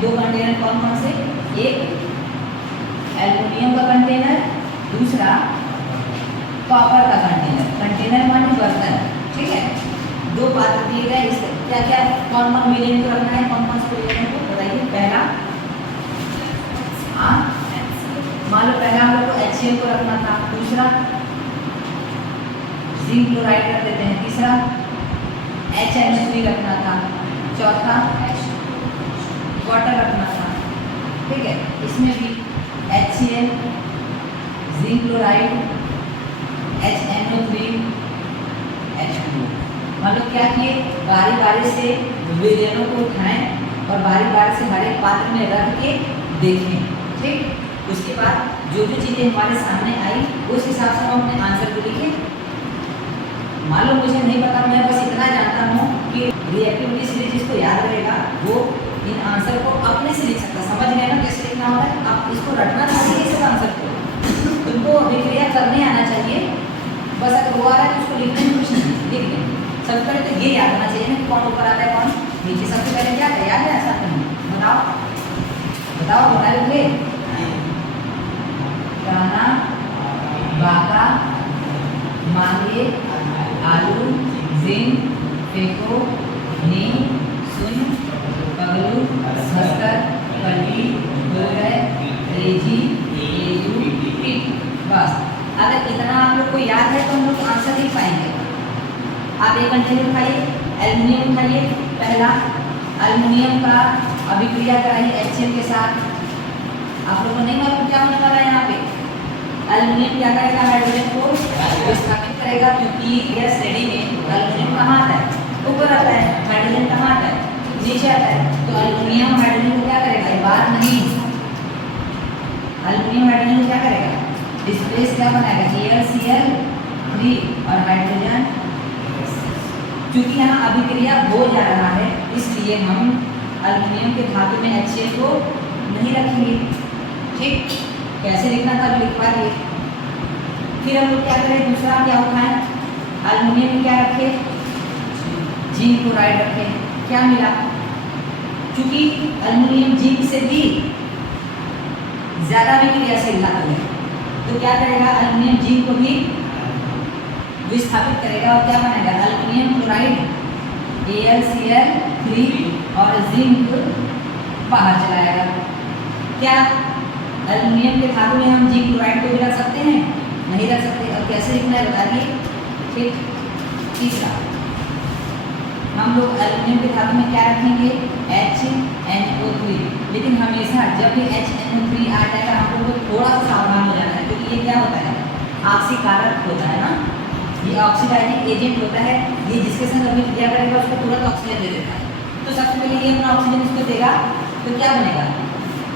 दो कंटेनर कौन कौन से, एक एल्युमिनियम का कंटेनर, दूसरा कॉपर का कंटेनर। कंटेनर माने बर्तन, ठीक है। दो पात्र दिए गए, इस क्या क्या कौन कौन विलेन को रखना है, कौन कौन से विलेन को बताइए। पहला मान लो पहला हम लोग को HCl को रखना था, दूसरा जिंक क्लोराइड रख देते हैं, तीसरा HNO3 रखना था, चौथा वाटर रखना था, ठीक है। इसमें भी HCl, zinc chloride, HNO3, H2O। मान लो क्या किए, बारी बारी से विलेनों को उठाएं और बारी बारी से हर एक पात्र में रख के देखें, ठीक। उसके बाद जो जो चीज़ें हमारे सामने आई उस हिसाब से हम अपने आंसर को लिखें। मान लो मुझे नहीं पता, मैं बस इतना जानता हूँ कि रिएक्टिविटी सीरीज जिसको याद रहेगा वो इन आंसर को अपने से लिख सकता है। समझ गए ना कैसे लिखना होता है। आप इसको रटना चाहिए, इस आंसर को तुमको अभिक्रिया करने आना चाहिए। बस अगर वो आ रहा है तो उसको लिखने में कुछ नहीं, लिख लें। सबसे पहले तो ये याद आना चाहिए ना कि कौन ऊपर आता है कौन नीचे। सबसे पहले क्या है, याद है ऐसा नहीं, बताओ बताओ बताइए। गाना, बाका, मांगे, आलू, जिंक, फेंको, नीम, सुन, पगलू, मस्तर, कली, गुलगय, रेजी, एजू, टीट। बस अगर इतना आप लोग को याद है तो हम लोग आंसर लिख पाएंगे। आप एक कंटेनर उठाइए, एल्युमिनियम उठाइए। पहला एल्युमिनियम का अभिक्रिया कराइए HCl के साथ। आप लोग को नहीं मालूम क्या होने वाला है यहाँ पे। एल्युमिनियम क्या करेगा, हाइड्रोजन को विस्थापित करेगा, क्योंकि गैस रेडी में एल्युमिनियम कहाँ आता है, ऊपर आता है, हाइड्रोजन कहाँ आता है, नीचे आता है। तो एल्युमिनियम हाइड्रोजन को क्या करेगा, ये बात नहीं, एल्युमिनियम हाइड्रोजन को क्या करेगा, डिस्प्लेस क्या बनाएगा, AlCl3 और हाइड्रोजन। क्योंकि यहाँ अभिक्रिया हो जा रहा है इसलिए हम एल्युमिनियम के धातु में HCl को नहीं रखेंगे, ठीक। कैसे लिखना था अभी लिखवा दिए। फिर हम लोग क्या करें, दूसरा क्या उठाएं, एल्युमिनियम में क्या रखे, जिंक क्लोराइड रखे। क्या मिला, क्योंकि एल्युमिनियम जिंक से भी ज्यादा अभिक्रियाशील धातु है तो क्या करेगा, एल्युमिनियम जिंक को भी विस्थापित करेगा और क्या बनेगा, एल्युमिनियम क्लोराइड AlCl3 और जिंक बाहर चलाएगा। क्या एल्युमिनियम के धातु में हम जिंक क्लोराइड को भी रख सकते हैं, नहीं रख सकते। और कैसे लिखना है बताइए, ठीक। तीसरा हम लोग एल्युमिनियम के धातु में क्या रखेंगे, HNO3। लेकिन हमेशा जब भी HNO3 आ जाएगा हम लोग को थोड़ा सा सावधान हो जाना है, क्योंकि ये क्या होता है, ऑक्सीकारक होता है ना, ये ऑक्सीडाइजिंग एजेंट होता है। ये जिसके संग अभिक्रिया करेगा उसको तुरंत ऑक्सीजन दे देता है। तो सबसे पहले ये अपना ऑक्सीजन उसको देगा तो क्या बनेगा,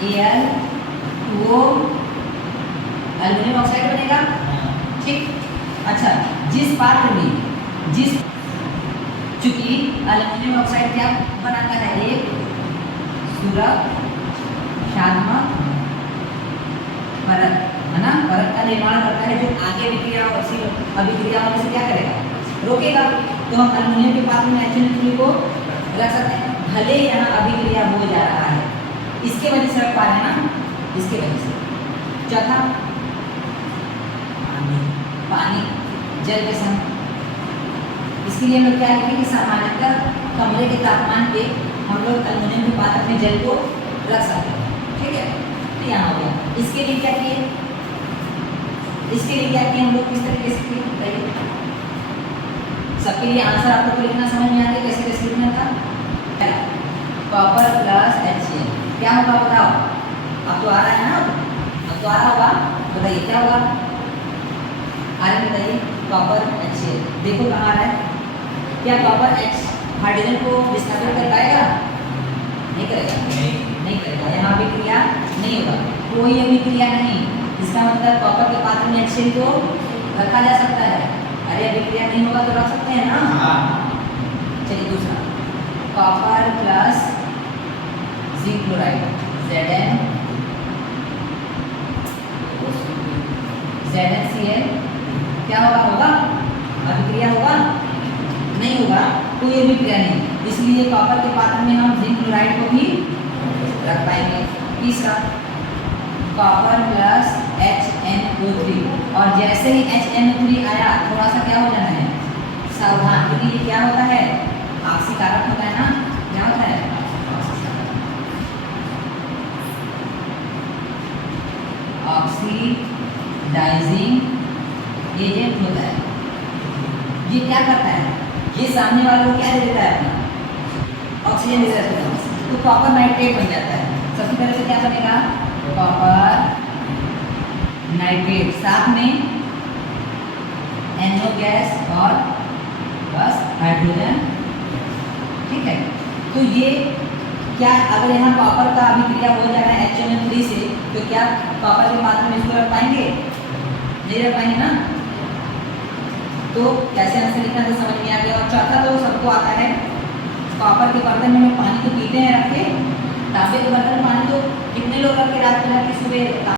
Al2O एल्युमिनियम ऑक्साइड बनेगा, ठीक। अच्छा, जिस पात्र में चूंकि एल्युमिनियम ऑक्साइड क्या बनाता है, एक सुरक्षात्मक परत है ना, परत का निर्माण करता है जो आगे अभिक्रिया होने से क्या करेगा, रोकेगा। तो हम एल्युमिनियम के पात्र में HNO3 को रख सकते हैं, भले यहाँ अभिक्रिया हो जा रहा है, इसके वजह से रख पा रहे हैं ना, इसके वजह से। चौथा पानी जल के संग, इसके लिए हम लोग क्या लिखेंगे कि सामान्यतः कमरे के तापमान पे हम लोग एल्युमिनियम के पात्र में जल को रख सकते हैं, ठीक है। तो यहाँ हो गया। इसके लिए क्या किए, हम लोग किस तरीके से किए बताइए। सबके लिए आंसर आप लोग को लिखना समझ में आ गया कैसे कैसे लिखना था। कॉपर प्लस HCl क्या होगा बताओ, अब तो आ रहा है ना, अब तो आ रहा होगा, बताइए क्या होगा, आगे बताइए। कॉपर HCl देखो कहाँ आ रहा है, क्या कॉपर हाइड्रोजन को विस्थापित कर पाएगा, नहीं करेगा, नहीं करेगा। यहाँ अभिक्रिया नहीं होगा, कोई अभिक्रिया नहीं। इसका मतलब कॉपर के पात्र में HCl को रखा जा सकता है। अरे अभिक्रिया नहीं होगा तो रख सकते हैं ना। चलिए दूसरा, copper plus zinc chloride ZnCl क्या होगा, अभिक्रिया होगा, नहीं होगा, कोई अभिक्रिया नहीं। इसलिए कॉपर के पात्र में हम जिंक क्लोराइड को भी रख पाएंगे। तीसरा कॉपर प्लस HNO3, और जैसे ही HNO3 आया थोड़ा सा क्या हो जाना है, सावधान, क्योंकि ये क्या होता है, ऑक्सीकारक होता है ना, क्या होता है, ऑक्सीडाइजिंग एजेंट होता है। ये क्या करता है, ये सामने वाले को क्या दे देता है, अपना ऑक्सीजन दे देता है, तो कॉपर नाइट्रेट बन जाता है। सबसे पहले से क्या बनेगा, कॉपर नाइट्रेट, साथ में NO गैस और बस हाइड्रोजन, ठीक है। तो ये क्या, अगर यहाँ कॉपर का अभिक्रिया हो जा रहा है HNO3 से, तो क्या कॉपर की मात्रा में इसको रख पाएंगे, नहीं रख पाएंगे ना। तो कैसे आंसर लिखना है समझ में आ गया। और चौथा तो सबको आता है, कॉपर के बर्तन में लोग पानी तो पीते हैं रख के, तांबे के बर्तन में पानी तो कितने लोग रख के रात में, सुबह